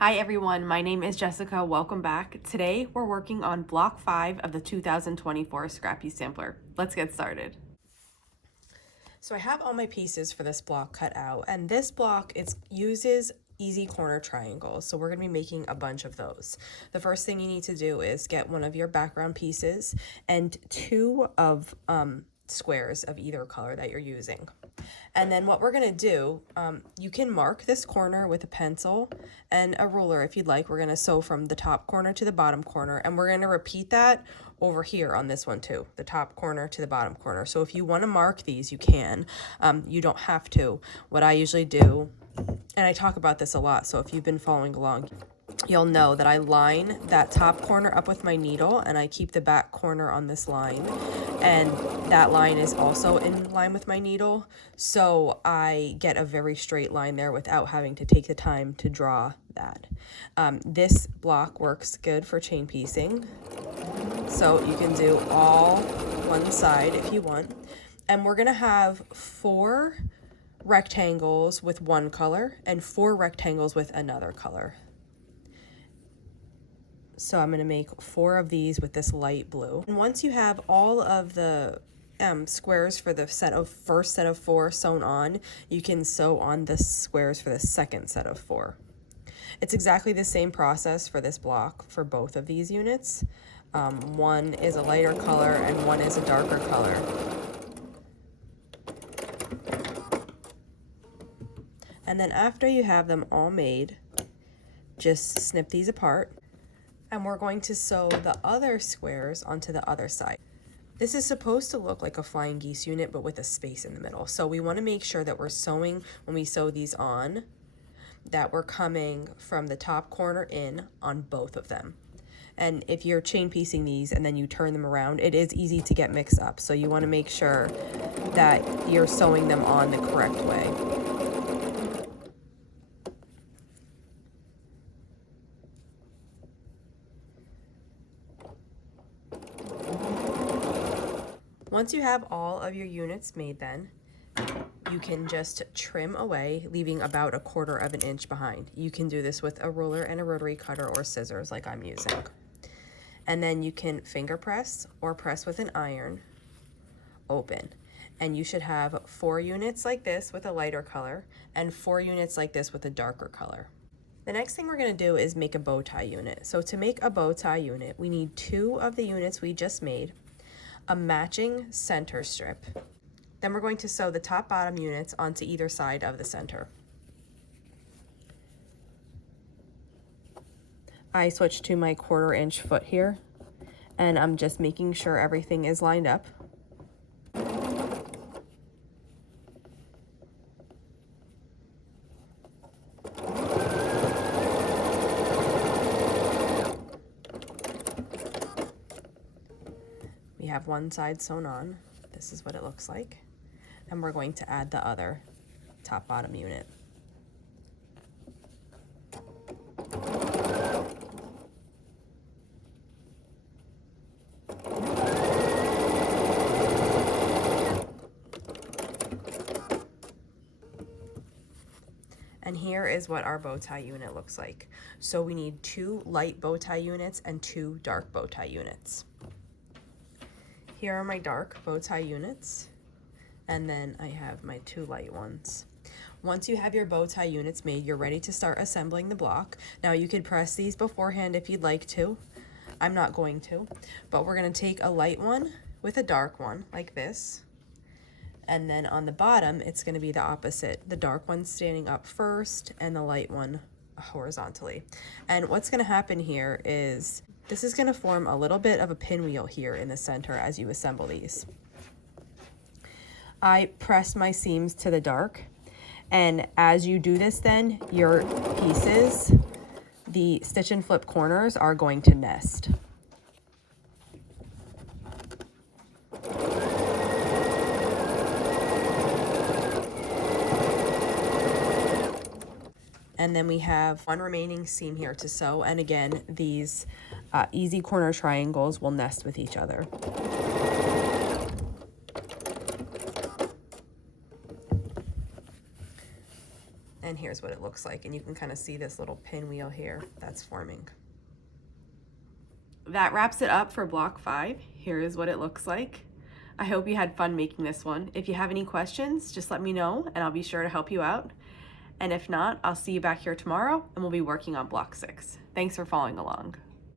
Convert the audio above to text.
Hi everyone, my name is Jessica. Welcome back. Today we're working on block 5 of the 2024 Scrappy Sampler. Let's get started. So I have all my pieces for this block cut out, and this block uses easy corner triangles, so we're going to be making a bunch of those. The first thing you need to do is get one of your background pieces and two of squares of either color that you're using. And then what we're going to do, you can mark this corner with a pencil and a ruler if you'd like. We're going to sew from the top corner to the bottom corner, and we're going to repeat that over here on this one too, the top corner to the bottom corner. So if you want to mark these, you can. You don't have to. What I usually do, and I talk about this a lot, so if you've been following along, you'll know that I line that top corner up with my needle and I keep the back corner on this line, and that line is also in line with my needle, so I get a very straight line there without having to take the time to draw that. This block works good for chain piecing, so you can do all one side if you want. And we're gonna have 4 rectangles with one color and 4 rectangles with another color. So I'm going to make 4 of these with this light blue. And once you have all of the squares for the first set of 4 sewn on, you can sew on the squares for the second set of 4. It's exactly the same process for this block for both of these units. One is a lighter color and one is a darker color. And then after you have them all made, just snip these apart. And we're going to sew the other squares onto the other side. This is supposed to look like a flying geese unit, but with a space in the middle. So we want to make sure that we're sewing, when we sew these on, that we're coming from the top corner in on both of them. And if you're chain piecing these and then you turn them around, it is easy to get mixed up. So you want to make sure that you're sewing them on the correct way. Once you have all of your units made, then you can just trim away, leaving about 1/4 of an inch behind. You can do this with a ruler and a rotary cutter or scissors like I'm using. And then you can finger press or press with an iron open. And you should have 4 units like this with a lighter color and 4 units like this with a darker color. The next thing we're going to do is make a bow tie unit. So to make a bow tie unit, we need 2 of the units we just made, a matching center strip. Then we're going to sew the top bottom units onto either side of the center. I switched to my 1/4 inch foot here, and I'm just making sure everything is lined up. We have one side sewn on. This is what it looks like. And we're going to add the other top bottom unit. And here is what our bow tie unit looks like. So we need 2 light bow tie units and 2 dark bow tie units. Here are my dark bow tie units, and then I have my 2 light ones. Once you have your bow tie units made, you're ready to start assembling the block. Now you could press these beforehand if you'd like to. I'm not going to, but we're going to take a light one with a dark one like this. And then on the bottom, it's going to be the opposite. The dark one standing up first and the light one horizontally. And what's going to happen here is this is going to form a little bit of a pinwheel here in the center as you assemble these. I pressed my seams to the dark, and as you do this, then your pieces, the stitch and flip corners, are going to nest. And then we have one remaining seam here to sew, and again, these easy corner triangles will nest with each other. And here's what it looks like. And you can kind of see this little pinwheel here that's forming. That wraps it up for block 5. Here is what it looks like. I hope you had fun making this one. If you have any questions, just let me know and I'll be sure to help you out. And if not, I'll see you back here tomorrow and we'll be working on block 6. Thanks for following along.